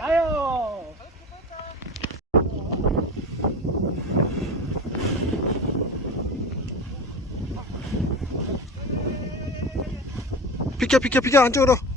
아유. 비켜 비켜 비켜 안쪽으로